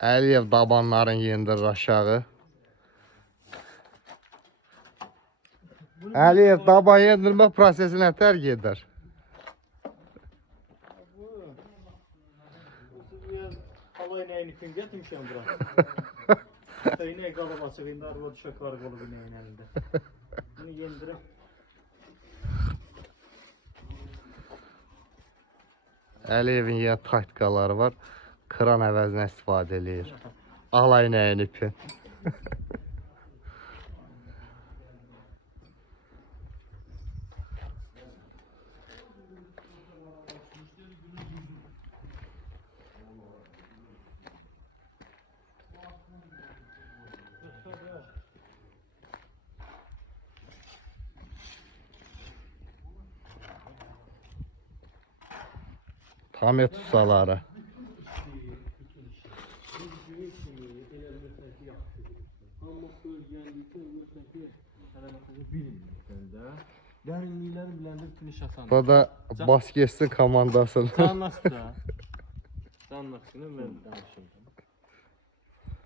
Əliyev dabanların yendirir aşağı. Əliyev daban yendirmə prosesi nətər gedir? Hava ineğini kim getirmişim bura? İneği kalıp açık, indi araba düşe kargolu ineğin elinde. Bunu yendirip. Əliyevin yenə taktikaları var. Kran əvəzinə istifadə edir. Alay nəyini ipi. Tamet ustaları. Dərinlikləri biləndə bütün iş asandır. Bu da basketsin komandası. Canlıq da. Canlıq üçün mən danışırdım.